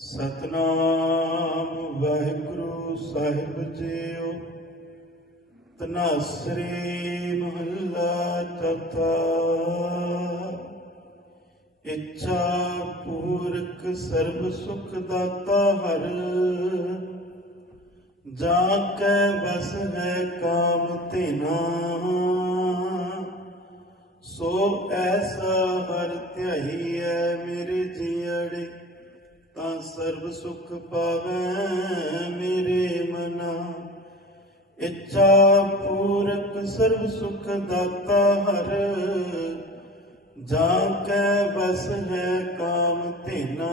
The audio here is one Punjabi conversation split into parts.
ਸਤਨਾਮ ਵਾਹਿਗੁਰੂ ਸਾਹਿਬ ਜੀਓ ਤਨਾਸਰੇ ਮਹੱਲਾ ਤਥਾ ਇੱਛਾ ਪੂਰਕ ਸਰਬ ਸੁਖ ਦਾਤਾ ਹਰ ਜਾ ਕੈ ਵਸ ਹੈ ਕਾਮ ਤਿਨਾ ਸੋ ਐਸਾ ਹਰ ਹੈ ਸਰਬ ਸੁਖ ਪਾਵੇ ਮੇਰੇ ਮਨਾ ਇੱਛਾ ਪੂਰਕ ਸਰਬ ਸੁਖ ਦਾਤਾ ਹਰ ਜਾਂ ਕੈ ਬਸ ਹੈ ਕਾਮ ਤੇਨਾ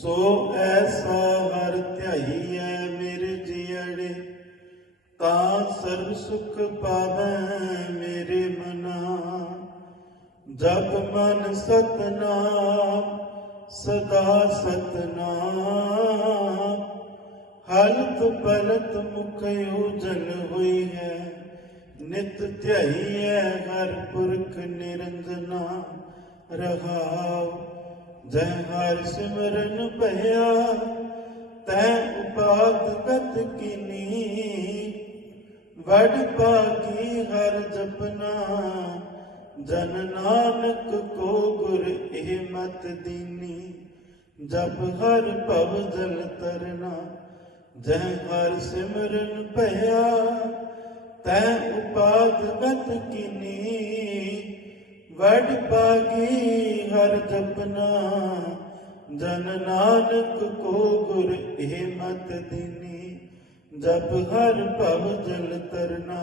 ਸੋ ਐਸਾ ਹਰ ਧਿਆਈਐ ਮੇਰੇ ਜੀੜੇ ਤਾਂ ਸਰਬ ਸੁਖ ਪਾਵੇ ਮੇਰੇ ਮਨਾ ਜਪ ਮਨ ਸਤਨਾਮ ਸਦਾ ਸਤਨਾਮ ਹਲਤ ਪਲਤ ਮੁਖ ਉਜਲ ਹੋਈ ਹੈ ਨਿਤ ਧਿਆਈ ਹੈ ਹਰ ਪੁਰਖ ਨਿਰੰਜਨਾ ਰਹਾਉ ਜੈ ਹਰ ਸਿਮਰਨ ਭਇਆ ਤੈ ਉਪਾਦ ਗਤ ਕੀਨੀ ਵਡ ਪਾਗੀ ਹਰ ਜਪਨਾ ਜਨ ਨਾਨਕ ਕੋ ਗੁਰ ਇਹ ਮਤ ਦੀਨੀ ਜਪ ਹਰ ਭਵ ਜਲ ਤਰਨਾ ਜਹ ਹਰ ਸਿਮਰਨ ਭਇਆ ਤੈ ਉਪਾਦ ਗਤ ਕੀਨੀ ਵਡ ਪਾਗੀ ਹਰ ਜਪਨਾ ਜਨ ਨਾਨਕ ਕੋ ਗੁਰ ਇਹ ਮਤ ਦੀਨੀ ਜਪ ਹਰ ਭਵ ਜਲ ਤਰਨਾ